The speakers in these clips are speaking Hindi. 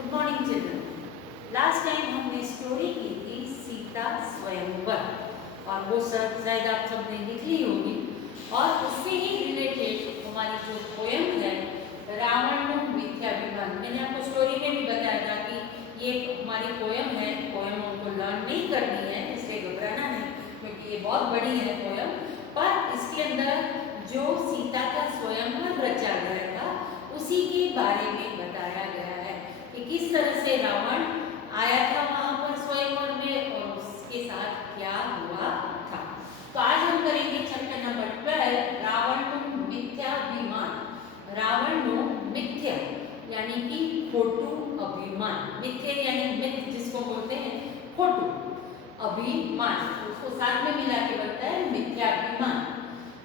Good morning children. Last time हमने स्टोरी की थी सीता स्वयंवर और वो सब शायद आप सबने लिख ली होगी और उससे ही रिलेटेड हमारी जो पोयम है रावण मिथ्याभिमान। मैंने आपको स्टोरी में भी बताया था कि ये हमारी पोयम है। पोयम हमको लर्न नहीं करनी है, इसलिए घबराना नहीं क्योंकि ये बहुत बड़ी है पोयम। पर इसके अंदर जो सीता का स्वयंवर रचा गया था उसी के बारे में बताया गया है कि किस तरह से रावण आया था वहां पर स्वयंवर में और उसके साथ क्या हुआ था। तो आज हम करेंगे चैप्टर नंबर 12 रावण मिथ्याभिमान। रावण नो मिथ्या यानी कि खोटू अभिमान। मिथ्या यानी मिथ जिसको बोलते हैं खोटू, अभिमान उसको साथ में मिला के बनता है मिथ्याभिमान।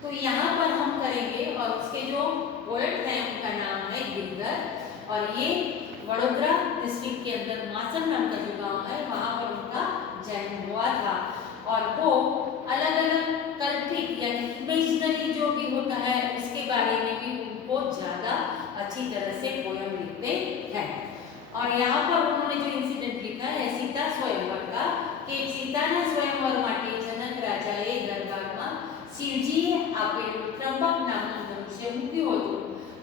तो यहाँ पर हम करेंगे और उसके जो पोएट हैं उनका नाम है गिरधर और ये वडोदरा डिस्ट्रिक्ट के अंदर मासन नाम का जो गांव है वहां पर उनका जन्म हुआ था। और वो अलग अलग कल्पित यानी इमेजिनरी जो भी होता है उसके बारे में भी उनको ज़्यादा अच्छी तरह से पोयम लिखते हैं। और यहाँ पर उन्होंने जो इंसिडेंट लिखा है सीता स्वयंवर का कि सीताना स्वयंवर માટે जनक राजाए दरबाરમાં શિવજીએ આપેલું ત્રંબક નામનું ધનુષ્ય મૂક્યું હતું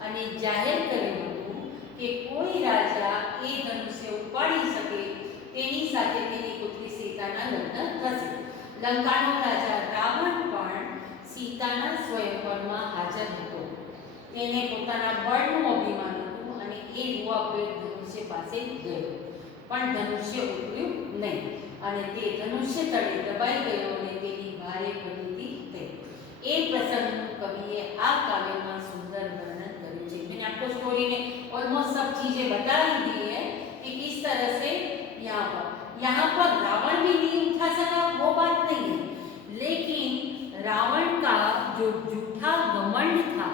અને જાહેર કર્યું હતું કે કોઈ રાજા એ ધનુષ્ય ઉપાડી શકે તેની સાથે તેની પુત્રી સીતાના લગ્ન થશે। લંકાનો રાજા રાવણ પણ સીતાના સ્વયંવરમાં હાજર હતો। તેને પોતાના બળનું અભિમાન હતું અને એ રૂવાપેટ ધનુષ્ય પાસે ગયો પણ ધનુષ્ય ઉતર્યું નહીં અને તે ધનુષ્ય તળે દબાઈ ગયો અને તેની ભારે પ્રગતિ થઈ। એ પ્રસંગનું કવિએ આ કાવ્યમાં સુંદર વર્ણન કર્યું છે। मैंने आपको स्टोरी में ऑलमोस्ट सब चीजें बता ही दी है कि किस तरह से यहाँ पर रावण भी नहीं उठा सका वो बात नहीं है, लेकिन रावण का जो झूठा घमंड था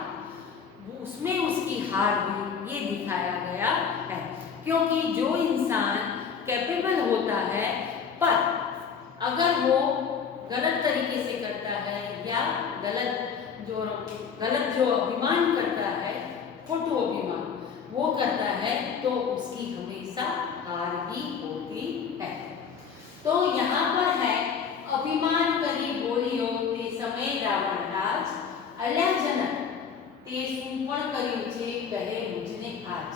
उसमें उसकी हार हुई ये दिखाया गया है। क्योंकि जो इंसान कैपेबल होता है पर अगर वो गलत तरीके से करता है या गलत जो अभिमान करता है खोटू अभिमान वो करता है तो उसकी हमेशा हार ही होती है। तो यहाँ पर है अभिमान करी बोलियो ते समय रावण राज अल्या जनक ते सुपण कर्યું છે कहे मुझने आज।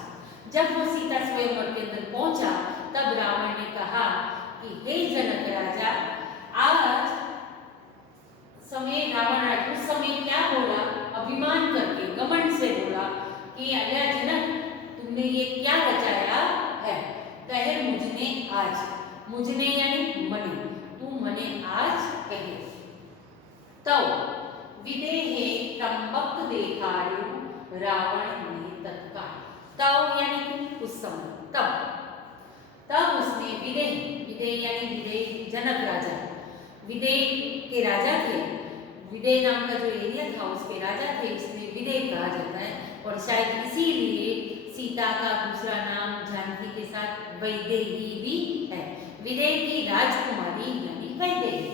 जब वो सीता स्वयंवर के अंदर पहुंचा तब रावण ने कहा कि हे जनक राजा, आज समय रावण राज उस समय क्या बोला अभिमान करके घमंड से बोला कि अल्या जनक तुमने ये क्या रचाया है। कहे मुझने आज, मुझने यानी मने, तू मने आज कहे। तो विदेहे त्र्यंबक देखाड़्યું रावण ने तत्काल। तब यानी उस समय तब उसने विदेह, विदेह यानी विदेह जनक राजा, विदेह के राजा थे, विदेह नाम का जो एरिया था उसके राजा थे इसलिए विदेह कहा जाता है। और शायद इसीलिए सीता का दूसरा नाम जानकी के साथ वैदेही भी है। विदेह की राजकुमारी यानी वैदेही।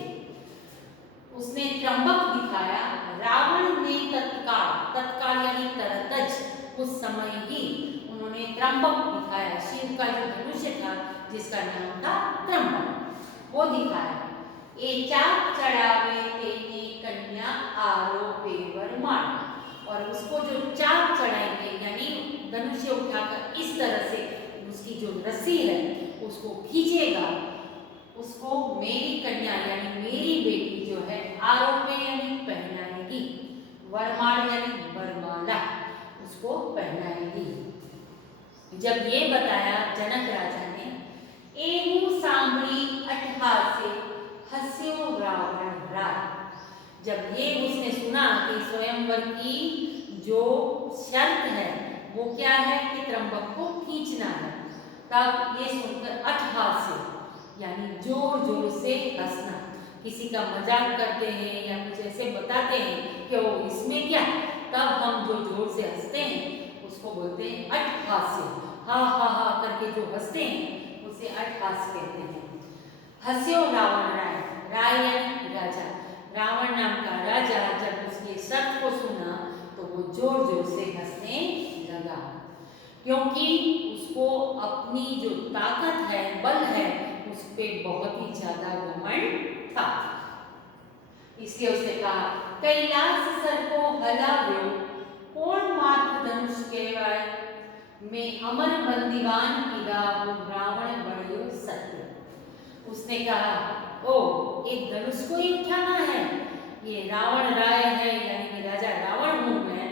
उसने त्र्यंबक दिखाया रावण ने तत्काल, तत्काल यानी तरतज उस समय ही उन्होंने त्र्यंबक दिखाया। शिव का जो धनुष्य था जिसका नाम था त्र्यंबक वो दिखाया। ए चाप चढ़ावे तेने कन्या आरोपे वरमाण। और उसको जो चाप चढ़ाएंगे यानी धनुष्य उठाकर इस तरह से उसकी जो रस्सी है उसको खींचेगा, उसको मेरी कन्या यानी मेरी बेटी जो है आरोपे यानी पहनाएगी, वरमाण यानी वरमाला उसको पहनाएगी। जब ये बताया जनक राजा ने एनु सांभળી अट्ठासे हस्यो रावण राय। जब ये उसने सुना कि स्वयंवर की जो शर्त है वो क्या है कि त्र्यंबक को खींचना है, तब ये सुनकर अट्ठासे यानी जोर जोर से हंसना। किसी का मजाक करते हैं या कुछ ऐसे बताते हैं कि वो इसमें क्या, तब हम जो जोर से हंसते हैं उसको बोलते हैं अट्ठासे। हा हा हा करके जो हंसते हैं उसे अट्ठास कहते हैं। हस्यो रावण राय, राय यानी राजा, रावण नाम का राजा जब उसके शर्त को सुना तो वो जोर जोर से हंसने लगा। क्योंकि उसको अपनी जो ताकत है, बल है, उस पे बहुत ही ज्यादा घमंड था। इसलिए उसने कहा कैलाश सर को हलाव्यो कोण मात्र धनुष कहवाय मैं अमर बंदीवान कीधा वो रावण बड़ो सत्य। उसने कहा ओ एक धनुष को ही उठाना है, ये रावण राय है यानी कि राजा रावण हूं मैं,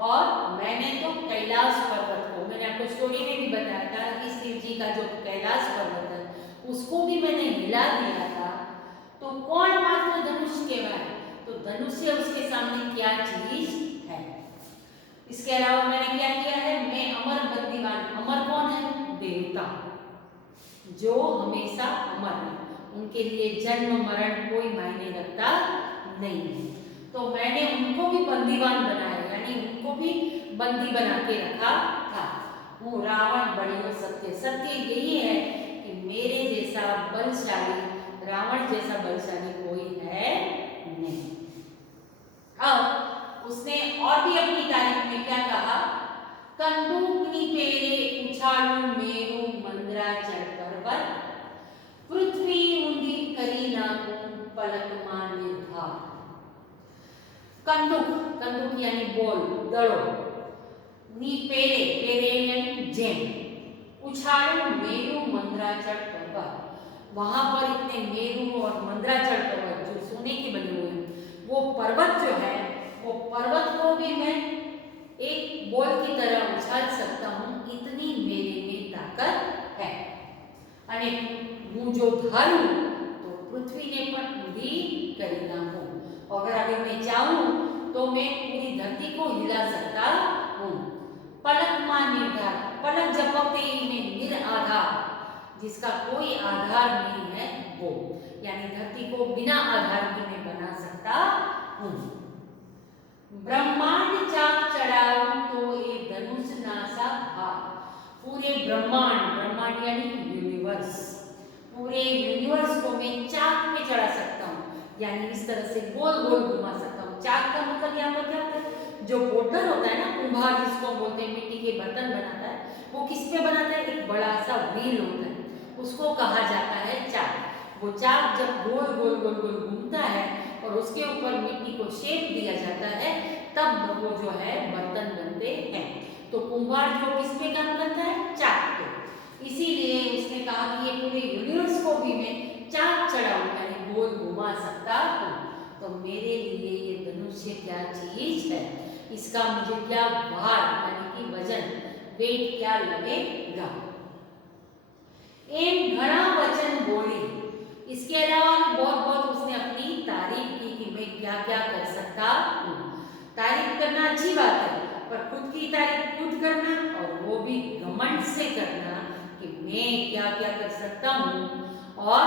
और मैंने तो कैलाश पर्वत को, मैंने आपको स्टोरी में भी बताया था कि शिव जी का जो कैलाश पर्वत है उसको भी मैंने हिला दिया था, तो कौन मात्र धनुष कहवाय, तो धनुष्य उसके सामने क्या चीज है। इसके अलावा मैंने क्या किया है, मैं अमर बंदीवान, अमर कौन है, देवता जो हमेशा अमर है, उनके लिए जन्म मरण कोई मायने रखता नहीं है, तो मैंने उनको भी बंदीवान बनाया, यानी उनको भी बंदी बना के रखा था। वो रावण बड़ो सत्य, सत्य यही है कि मेरे जैसा बलशाली, रावण जैसा बलशाली कोई है नहीं। अब उसने और भी अपनी तारीफ में क्या कहा, कंदूकनी पेरे उछालू मेरू मंद्राचल पर्वत पृथ्वी ऊंधी करी नाकू पलक मा निर्धार। कंदूक, कंदूक यानी बॉल, दड़ो, नी पेरे, पेरे यानी जेम, उछालू मेरू मंद्राचल पर्वत, वहां पर इतने मेरू और मंद्राचल पर्वत जो सोने के बने हुए हैं, वो पर्वत जो है, वो पर्वत को भी मैं एक बॉल की तरह उछाल सकता हूं, इतनी मेरे में ताकत है। अने हूँ जो धारू तो पृथ्वी ने पण ऊंधी करी नाखूं, और अगर मैं चाहूं तो मैं पूरी धरती को हिला सकता हूँ। पलक मा निर्धार, पलक झपकते ही मैं निराधार, जिसका कोई आधार नहीं है वो, यानी धरती को बिना आधार के मैं बना सकता हूँ। ब्रह्मांड चाक चढ़ाऊं तो ये धनुष नासा भाग, पूरे ब्रह्मांड, ब्रह्मांड यानी यूनिवर्स, पूरे यूनिवर्स को मैं चाक पे चढ़ा सकता हूँ, यानी इस तरह से गोल गोल घुमा सकता हूँ। चाक का मतलब यहाँ पर क्या होता है, जो पोटर होता है ना, कुम्हार जिसको बोलते हैं, मिट्टी के बर्तन बनाता है, वो किस पे बनाता है, एक बड़ा सा व्हील होता है, उसको कहा जाता है चाक। वो चाक जब गोल गोल गोल गोल घूमता है और उसके ऊपर मिट्टी को शेप दिया जाता है, तब वो जो है बर्तन बनते हैं। तो कुम्हार जो किस पे काम करता है, चाक पे। इसीलिए उसने कहा कि ये पूरे यूनिवर्स को भी मैं चाक चढ़ाऊं, यानी गोल घुमा सकता हूँ। तो मेरे लिए ये धनुष्य क्या चीज है, इसका मुझे क्या भार यानी कि वजन, वेट क्या लगेगा। एम घना वचन बोली, इसके अलावा बहुत बहुत उसने अपनी तारीफ की कि मैं क्या क्या कर सकता हूँ। तारीफ करना अच्छी बात है, पर खुद की तारीफ खुद करना और वो भी घमंड से करना कि मैं क्या क्या कर सकता हूँ और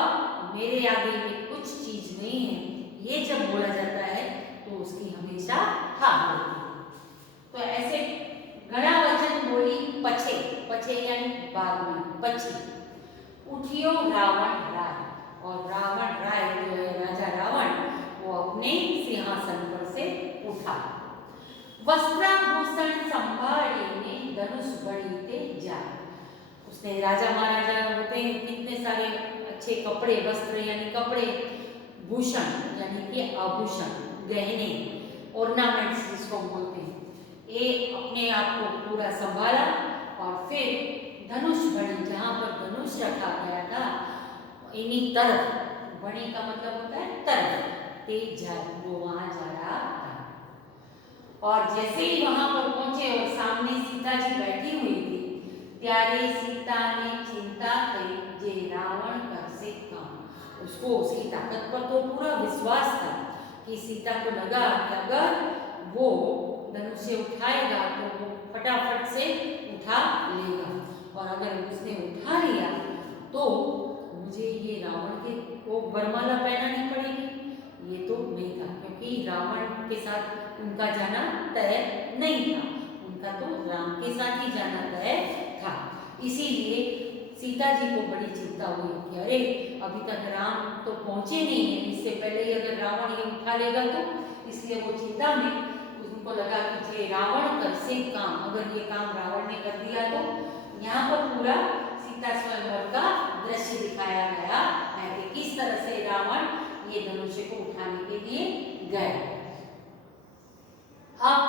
मेरे आगे में कुछ चीज नहीं है, ये जब बोला जाता है तो उसकी हमेशा हार होती है। तो ऐसे घना वचन बोली पछे, पछे यानी बाद में, पछी उठियो रावण राय, और रावण राय जो है राजा रावण, वो अपने सिंहासन पर से उठा। वस्त्राभूषण संभाळीने धनुष बळीते जाए, उसने, राजा महाराजा होते हैं कितने सारे अच्छे कपड़े, वस्त्र यानी कपड़े, भूषण यानी कि आभूषण, गहने, ऑर्नामेंट्स जिसको बोलते हैं, ये अपने आप को पूरा संभाला और फिर धनुष बड़ी, जहां पर धनुष रखा गया था इन्हीं तरफ, बड़ी का मतलब होता है तरफ, तेज जा, वो वहां जा रहा था। और जैसे ही वहां पर पहुंचे और सामने सीता जी बैठी हुई थी, त्यारे सीता ने चिंता करी जे रावण कर से काम, उसको उसकी ताकत पर तो पूरा विश्वास था कि सीता को लगा कि अगर वो धनुष से उठाएगा तो वो फटाफट से उठा लेगा, और अगर उसने उठा लिया तो मुझे ये रावण के को वरमाला पहनानी पड़ेगी, ये तो नहीं था, क्योंकि रावण के साथ उनका जाना तय नहीं था, उनका तो राम के साथ ही जाना तय था। इसीलिए सीता जी को बड़ी चिंता हुई कि अरे अभी तक राम तो पहुंचे नहीं है, इससे पहले ही अगर रावण ये उठा लेगा तो, इसलिए वो चिंता में उनको लगा कि ये रावण कर से काम, अगर ये काम रावण ने कर दिया तो यहाँ पर पूरा सीता स्वयंवर का दृश्य दिखाया गया है कि किस तरह से रावण ये धनुष्य को उठाने के लिए गए। अब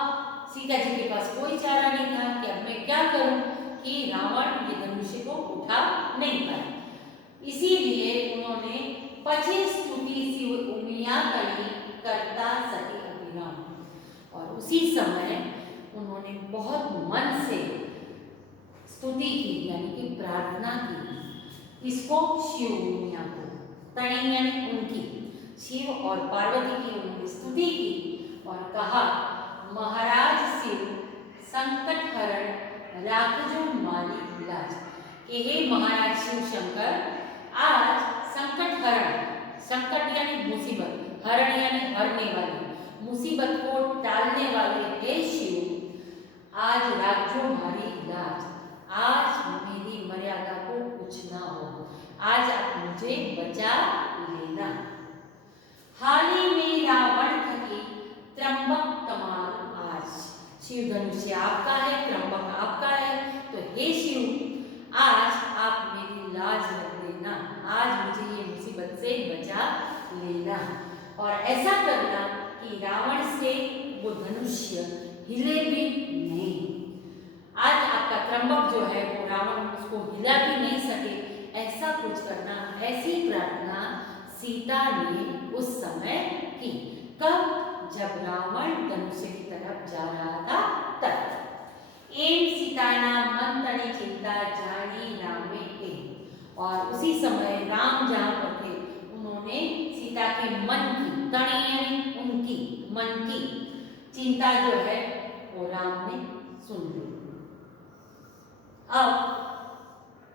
सीता जी के पास कोई चारा नहीं था कि अब मैं क्या करूं कि रावण ये धनुष्य को उठा नहीं पाए। इसीलिए उन्होंने पचे स्तुति शिव उमिया कली करता सती अभिराम, और उसी समय उन्होंने बहुत मन से स्तुति की यानी कि प्रार्थना की इसको शिव उमिया को, तणी यानी उनकी, शिव और पार्वती की उन्होंने स्तुति की और कहा महाराज शिव संकट हरण राखजो मारी लाज, कि हे महाराज शिव शंकर आज संकट हरण, संकट यानी मुसीबत, हरण यानी हरने वाले, मुसीबत को टालने वाले हे शिव आज राखजो मारी लाज, आज मेरी मर्यादा को कुछ ना हो, आज आप मुझे बचा लेना। हाली में रावण थकी त्रंबक तमाल आज, शिव धनुष्य आपका है, त्रंबक आपका है, तो हे शिव आज आप मेरी लाज रख देना, आज मुझे ये मुसीबत से बचा लेना और ऐसा करना कि रावण से वो धनुष्य हिले भी नहीं। आज आपका त्रंबक जो है वो रावण उसको हिला भी नहीं सके, ऐसा कुछ करना, ऐसी प्रार्थना सीता ने उस समय की। कब? जब रावण धनुष्य की तरफ जा रहा था तब। एम सीताना मन तनी चिंता जानी राम में एम, और उसी समय राम जहाँ पर थे उन्होंने सीता के मन की, तनी यानी उनकी, मन की चिंता जो है वो राम ने सुन ली। अब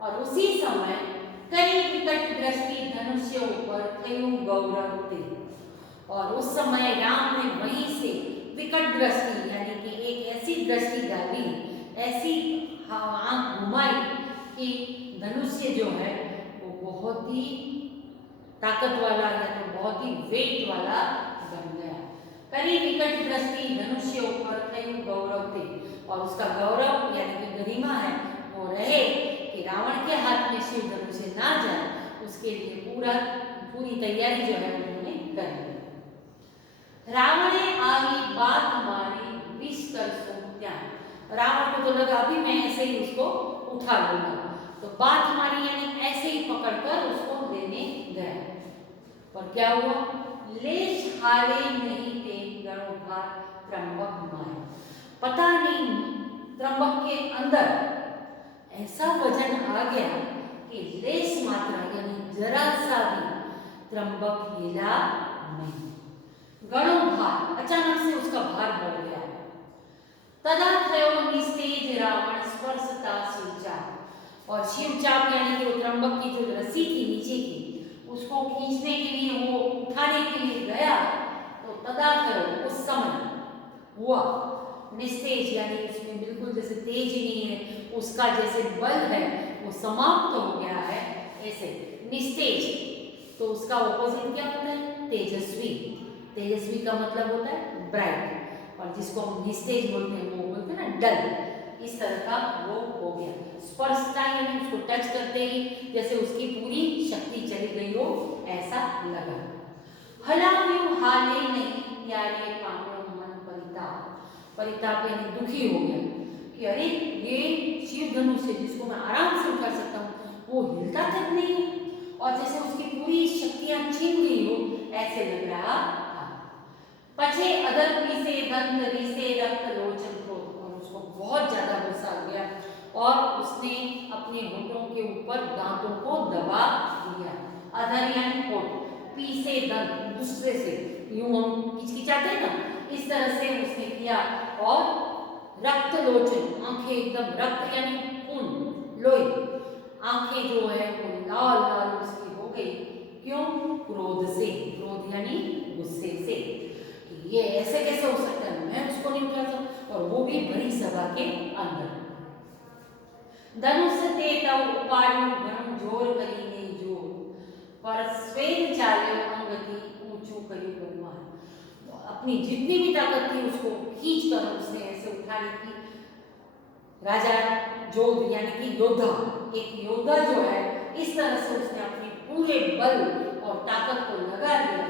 और उसी समय कई विकट दृष्टि धनुष्य ऊपर थयु गौरव ते, और उस समय राम ने वहीं से विकट दृष्टि यानी कि एक ऐसी दृष्टि डाली, ऐसी आंख घुमाई कि धनुष्य जो है वो बहुत ही ताकत वाला या तो बहुत ही वेट वाला बन गया। करी विकट दृष्टि धनुष्य ऊपर थयु गौरव ते, और उसका गौरव यानी कि गरिमा है वो रहे कि रावण के हाथ में शिव धनुष्य ना जाए, उसके लिए पूरी तैयारी जो है उन्होंने कर ली। रावणे आवी बात मारी विष कर सोत्यान, रावण को तो लगा अभी मैं ऐसे ही उसको उठा लूंगा, तो बात मारी यानी ऐसे ही पकड़कर उसको लेने गया, और क्या हुआ? लेश हारे नहीं ते गणों भार त्रंबक मारे, पता नहीं त्रंबक के अंदर ऐसा वजन आ गया कि लेश मात्रा यानी जरा सा भी त्रंबक हिला नहीं। गणों भार, अचानक से उसका भार बढ़ गया। तदा थयो निस्तेज रावण स्पर्शता शिवचाप, और शिवचाप यानी कि वो त्रंबक की जो रस्सी थी नीचे की उसको खींचने के लिए, वो उठाने के लिए गया, तो तदा थयो उस समय हुआ, निस्तेज यानी उसमें बिल्कुल जैसे तेज ही नहीं है, उसका जैसे बल है वो समाप्त हो गया है, ऐसे निस्तेज। तो उसका ऑपोजिट क्या होता है? तेजस्वी। तेजस्वी का मतलब होता है ब्राइट, और जिसको हम निस्तेज बोलते हैं वो बोलते हैं ना डल, इस तरह का वो हो गया। स्पर्शता यानी उसको टच करते ही जैसे उसकी पूरी शक्ति चली गई हो ऐसा लगा। हलाव्यू हाले नहीं प्यारे पानो मन परिताप, परिताप यानी दुखी हो गया कि अरे ये शिव धनुष है जिसको मैं आराम से उठा सकता हूँ वो हिलता तक नहीं है, और जैसे उसकी पूरी शक्तियां छीन गई हो ऐसे लग रहा था। पछे अदर से दंत से रक्त लोचन क्रोध, और उसको बहुत ज्यादा गुस्सा आ गया और उसने अपने होठों के ऊपर दांतों को दबा दिया। अधर यानी होठ, पी से दंत, दूसरे से यूं हम किचकिचाते हैं ना, इस तरह से उसने किया, और रक्त लोचन, आंखें एकदम, रक्त यानी खून, लोई, आंखें जो है वो लाल लाल उसकी हो गई। क्यों? क्रोध से, क्रोध यानी गुस्से से, ये ऐसे कैसे हो सकता है, मैं उसको नहीं उठा सकता, और वो भी बड़ी सभा के अंदर। धनुष ते तव उपाड़ू घणो जोर करी नहीं जोर, पर स्वेद चाल्यो अंगति ऊंचू करी बलवान, अपनी जितनी भी ताकत थी उसको खींच कर उसने ऐसे उठाने की। राजा जोध यानी कि योद्धा, एक योद्धा जो है इस तरह से उसने अपने पूरे बल और ताकत को लगा दिया,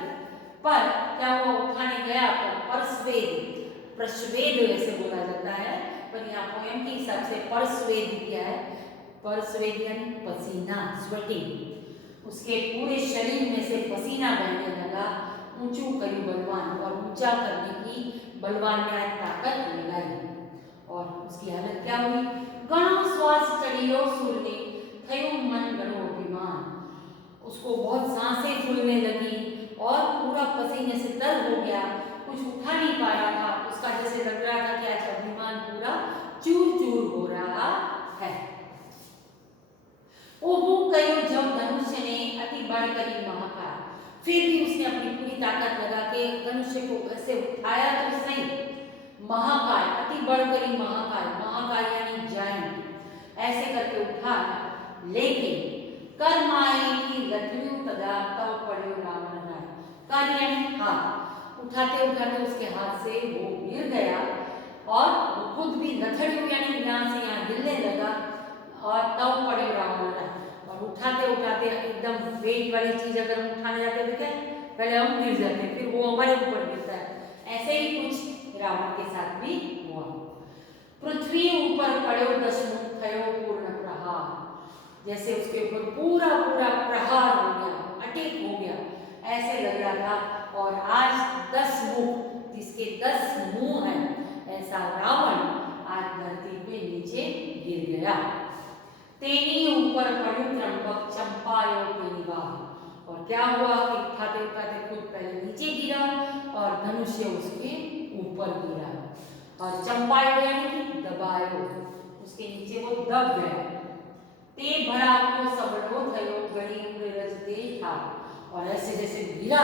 पर क्या वो उठाने गया तो परस्वेद ऐसे बोला जाता है, पर यहाँ पोयम के हिसाब से परस्वेद किया है। परस्वेद यानी पसीना, स्वेटिंग। उसके पूरे शरीर में से पसीना बहने लगा। ऊंचू करी बलवान, और ऊंचा करने की बलवान ने आज ताकत लगाई। और उसकी हालत क्या हुई? गणो श्वास चढ़ियो सुरने, थयो मन गणो अभिमान। उसको बहुत सांसें फूलने लगी और पूरा पसीने से तर हो गया, कुछ उठा नहीं पा रहा था। उसका जैसे लग रहा था कि आज अभिमान पूरा चूर चूर हो रहा है। ओहो कयो जब धनुष्य ने अति बड़ करी महाकाय, फिर भी उसने अपनी पूरी ताकत लगा के धनुष्य को ऐसे उठाया तो सही। महाकाय, अति बड़ करी महाकाय, महाकाय यानी जायंट, ऐसे करके उठा, लेकिन कर्माए की लथड़ियों तदा तव पड़ियो रावण राय। कर यानी हाथ, उठाते उठाते उसके हाथ से वो गिर गया और वो खुद भी लथड़ियों यानी यहाँ से यहाँ हिलने लगा और तव पड़ियो रावण राय। और उठाते उठाते एकदम वेट वाली चीज अगर हम उठाने जाते हैं तो क्या पहले हम गिर जाते हैं, फिर वो हमारे ऊपर गिरता है। ऐसे ही कुछ रावण के साथ भी हुआ। पृथ्वी ऊपर पड़ो दशमुख थयो पूर्ण प्रहार, जैसे उसके ऊपर पूरा पूरा प्रहार हो गया, अटैक हो गया, ऐसे लग रहा था। और आज 10 मुख, जिसके 10 मुंह हैं, ऐसा रावण आज धरती पे नीचे गिर गया। तेनी ऊपर पड़ू त्र्यंबक चंपायो तेनी बाह। और क्या हुआ कि उठाते उठाते खुद पहले नीचे गिरा और धनुष्य उसके ऊपर गिरा और चंपायो यानी कि दबायो, उसके नीचे वो दब गया। ते भरा को सबड़ो थयो गड़ी उड़े रजते था। और ऐसे जैसे गिरा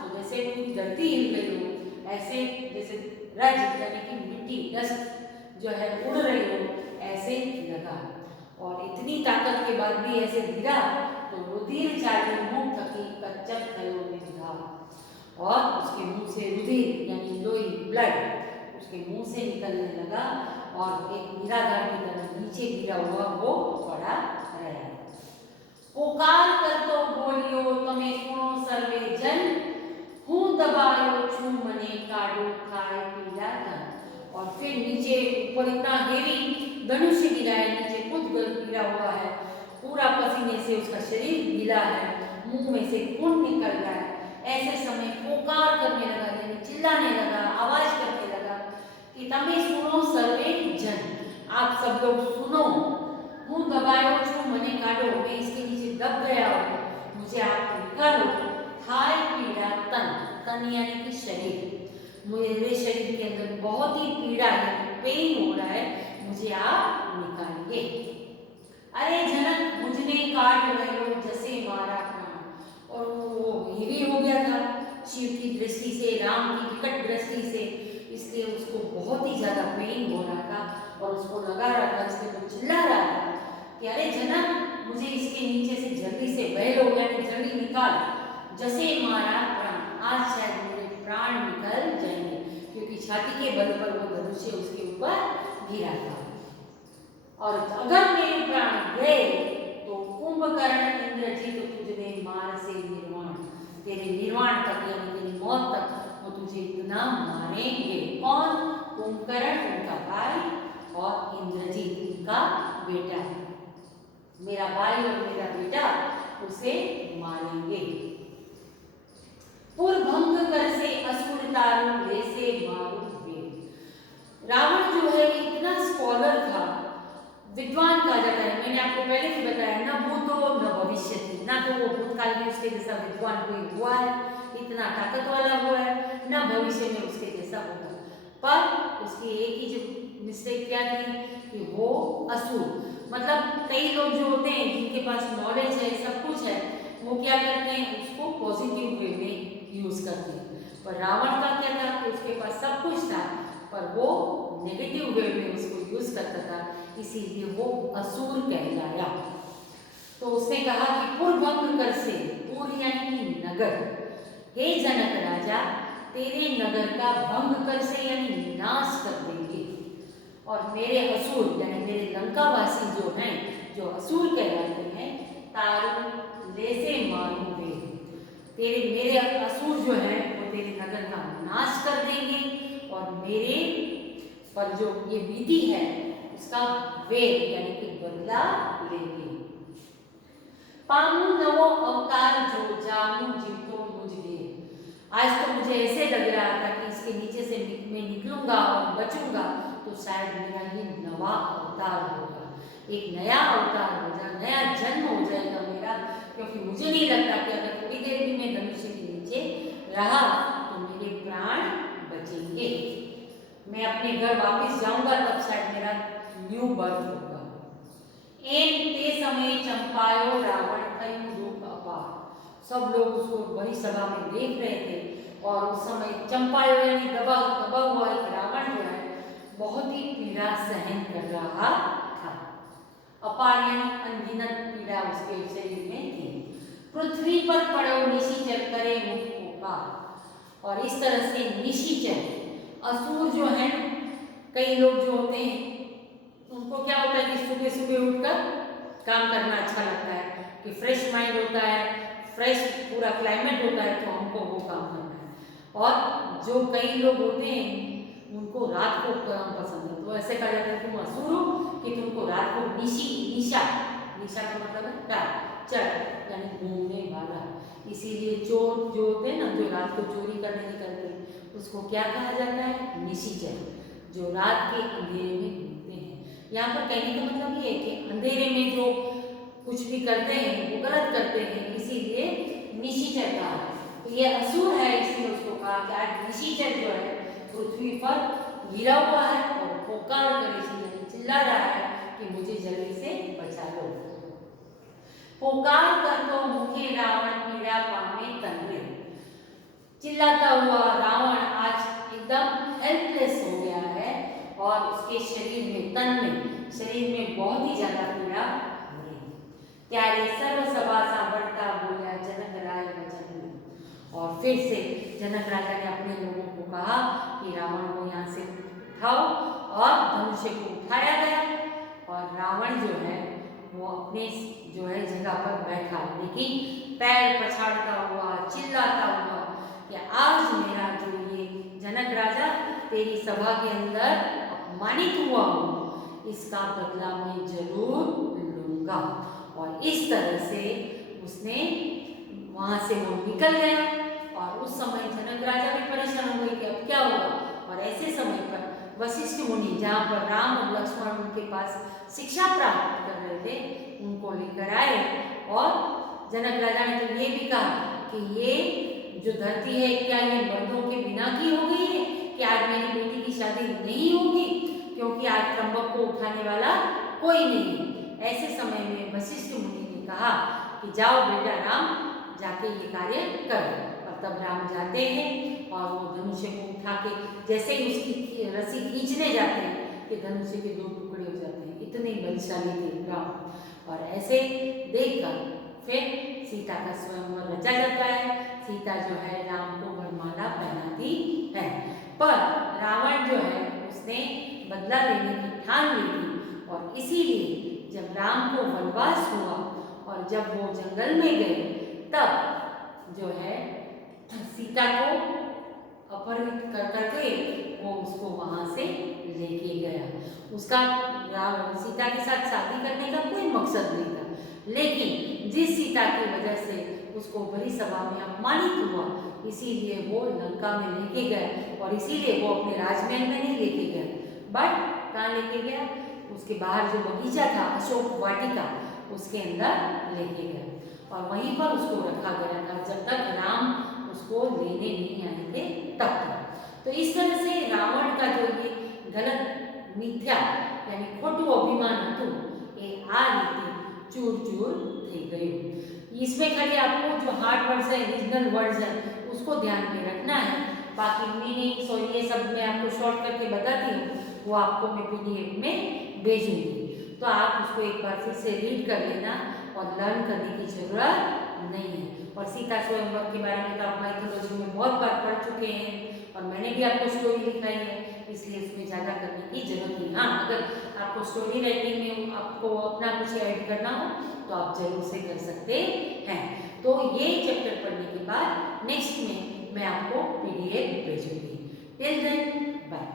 तो जैसे पूरी धरती हिल गई हो, ऐसे जैसे रज यानी कि मिट्टी डस्ट जो है उड़ रही हो, ऐसे लगा। और इतनी ताकत के बाद भी ऐसे गिरा तो रुधिर चालू मुख थकी कच्चर थयो निधा। और उसके मुंह से रुधिर यानी लोही, ब्लड उसके मुंह से निकलने लगा और एक निराधार की तरह नीचे गिरा हुआ वो पड़ा रहा। पुकार कर तो बोलियो तमे सुनो सर्वे जन, हूँ दबायो छू मने काडो खाए पीला धन। और फिर नीचे ऊपर इतना हेवी धनुष्य गिरा है, नीचे खुद गिरा हुआ है, पूरा पसीने से उसका शरीर गीला है, मुंह में से खून निकल रहा है। ऐसे समय पुकार करने लगा यानी चिल्लाने लगा, आवाज करने लगा कि तमे सुनो सर्वे जन, आप सब लोग सुनो। हूँ दबायो छू मने काडो, मैं इसके नीचे दब गया हूँ, मुझे आप निकालो। थाय पीड़ा तन, तन यानी कि शरीर, मेरे शरीर के अंदर बहुत ही पीड़ा है, पेन हो रहा है, मुझे आप निकालिए। अरे जनक मुझने काट रहे जैसे मारा प्राण। और वो हेवी हो गया था शिव की दृष्टि से, राम की विकट दृष्टि से, इसलिए उसको बहुत ही ज्यादा पेन हो रहा था और उसको लगा रहा था, इसलिए वो चिल्ला रहा था कि अरे जनक मुझे इसके नीचे से जल्दी से बह लो, यानी जल्दी निकाल। जैसे मारा प्राण, आज शायद मेरे प्राण निकल जाएंगे, क्योंकि छाती के बल पर वो धनुष्य उसके ऊपर गिरा था। और अगर मेरे प्राण गए तो कुंभकर्ण इंद्रजीत तुझने मार से निर्वाण, तेरे निर्वाण तक यानी तेरी मौत तक वो तुझे इतना मारेंगे। कौन? कुंभकर्ण उनका भाई और इंद्रजीत उनका बेटा, मेरा भाई और मेरा बेटा उसे मारेंगे। पुरभंग कर से असुर तारू वैसे मारू वेद। रावण जो है इतना स्कॉलर था, विद्वान कहा जाता है, मैंने आपको पहले भी बताया, न भूतो न भविष्यति, ना तो वो भूतकाल में उसके जैसा विद्वान कोई हुआ है, इतना ताकत वाला हुआ है, न भविष्य में उसके जैसा होगा। पर उसकी एक ही जो मिस्टेक क्या थी कि वो असुर, मतलब कई लोग जो होते हैं जिनके पास नॉलेज है, सब कुछ है, वो क्या करते हैं उसको पॉजिटिव वे में यूज करते हैं। पर रावण का क्या था कि उसके पास सब कुछ था पर वो नेगेटिव वे में उसको यूज करता था, इसीलिए वो असुर कहलाया। तो उसने कहा कि पुरभंग कर से, पुर यानी कि नगर, हे जनक राजा तेरे नगर का भंग कर से यानी नाश कर देंगे। और मेरे असुर यानी मेरे लंकावासी जो हैं, जो असुर कहलाते हैं, तारू ले से मारूंगे। तेरे मेरे असुर जो हैं वो तेरे नगर का नाश कर देंगे और मेरे पर जो ये विधि है उसका वेद यानी कि बदला लेंगे। पामू नवो अवतार जो जामू जीतो मुझे। आज तो मुझे ऐसे लग रहा था कि इसके नीचे से मैं निकलूंगा और बचूंगा तो शायद मेरा ये नवा अवतार होगा, एक नया अवतार होगा, नया जन्म हो जाएगा मेरा, क्योंकि मुझे नहीं लगता कि अगर थोड़ी देर भी मैं धनुष्य के नीचे रहा तो मेरे प्राण बचेंगे। मैं अपने घर वापस जाऊंगा तब शायद मेरा न्यू बर्थ होगा। एन ते समय चंपायो रावण थयु दुख अपार। सब लोग उसको बड़ी सभा में देख रहे थे और उस समय चंपायो यानी दबा हुआ एक रावण जो है बहुत ही पीड़ा सहन कर रहा था। अपार यानी अनगिनत पीड़ा उसके शरीर में थी। पृथ्वी पर पड़ो निशिचर करे मुख पुकार। और इस तरह से निशिचर असुर जो है, कई लोग जो होते हैं उनको क्या होता है कि सुबह सुबह उठकर काम करना अच्छा लगता है, कि फ्रेश माइंड होता है, फ्रेश पूरा क्लाइमेट होता है, तो हमको वो काम करना है। और जो कई लोग होते हैं उनको रात को काम पसंद है, तो ऐसे कहा जाता है तुम असुर हो कि तुमको रात को निशा का मतलब है रात, चढ़ यानी घूमने वाला। इसीलिए चोर जो होते हैं ना, जो रात को चोरी करने निकलते हैं, उसको क्या कहा जाता है? निशिचर, जो रात के अंधेरे में घूमते हैं। यहाँ पर कहने का मतलब ये है कि अंधेरे में जो कुछ भी करते हैं वो गलत करते हैं, इसीलिए निशिचर कहा है। तो ये असुर है, इसलिए उसको कहा कि आज निशिचर जो है पृथ्वी पर गिरा हुआ है और पुकार कर इसलिए चिल्ला रहा है कि मुझे जल्दी से बचा लो। पुकार कर तो मुखे रावण पीड़ा पामे तनरे। चिल्लाता हुआ रावण आज एकदम हेल्पलेस हो गया है और उसके शरीर में, तन में, शरीर में बहुत ही ज्यादा पीड़ा हो रही है। त्यारे सर्व सभा सांभरता बोला जनक राय वचन में। और फिर से जनक राजा ने अपने लोगों को कहा कि रावण को यहाँ से उठाओ, और धनुष्य को उठाया गया और रावण जो है वो अपने जो है जगह पर बैठा, लेकिन पैर पछाड़ता हुआ, चिल्लाता हुआ कि आज मेरा जो ये जनक राजा तेरी सभा के अंदर अपमानित हुआ हूँ, इसका बदला मैं जरूर लूंगा। और इस तरह से उसने वहां से वो निकल गया। और उस समय जनक राजा भी परेशान हो गए कि अब क्या होगा। और ऐसे समय पर वशिष्ठ मुनि, जहाँ पर राम और लक्ष्मण उनके पास शिक्षा प्राप्त कर रहे थे, उनको लेकर आए। और जनक राजा ने तो ये भी कहा कि ये जो धरती है क्या ये मर्दों के बिना की हो गई है, कि आज मेरी बेटी की शादी नहीं होगी, क्योंकि आज त्र्यंबक को उठाने वाला कोई नहीं। ऐसे समय में वशिष्ठ मुनि ने कहा कि जाओ बेटा राम, जाके ये कार्य करो। और तब राम जाते हैं और वो धनुष्य को उठा के जैसे ही उसकी रस्सी खींचने जाते हैं कि धनुष्य के 2 टुकड़े हो जाते हैं, इतने बलशाली थे राम। और ऐसे देखकर फिर सीता का स्वयंवर रचा जाता है। सीता जो है राम को वरमाला पहनाती है। पर रावण जो है उसने बदला लेने की ठान ली थी, और इसीलिए जब राम को वनवास हुआ और जब वो जंगल में गए, तब जो है सीता को अपहरित कर करके वो उसको वहां से लेके गया। उसका सीता के साथ शादी करने का कोई मकसद नहीं था, लेकिन जिस सीता की वजह से उसको बड़ी सभा में अपमानित हुआ, इसीलिए वो लंका में लेके गया। और इसीलिए वो अपने राजमहल में नहीं लेके गया, बट कहाँ लेके गया? उसके बाहर जो बगीचा था, अशोक वाटिका, उसके अंदर लेके गया और वहीं पर उसको रखा गया था जब तक राम उसको लेने नहीं आए थे तब तक। तो इस तरह से रावण का जो ये गलत मिथ्या यानी खोटू अभिमान હતું એ આ રીતે चूर चूर થઈ गई। इसमें खाली आपको जो हार्ड वर्ड्स है, रीजनल वर्ड्स है, उसको ध्यान में रखना है। बाकी मीनिंग्स और ये सब मैं आपको शॉर्ट करके बताती हूँ, वो आपको मैं PDF में भेजूंगी, तो आप उसको एक बार फिर से रीड कर लेना और लर्न करने की जरूरत नहीं है। और सीता स्वयंवर के बारे में तो आप माइथोलॉजी में बहुत बार पढ़ चुके हैं और मैंने भी आपको स्टोरी लिखाई है, इसलिए इसमें ज़्यादा करने की जरूरत नहीं। हाँ, अगर आपको स्टोरी राइटिंग में आपको अपना कुछ ऐड करना हो तो आप जरूर से कर सकते हैं। तो ये चैप्टर पढ़ने के बाद नेक्स्ट में मैं आपको PDF भेजूंगी। Till then bye.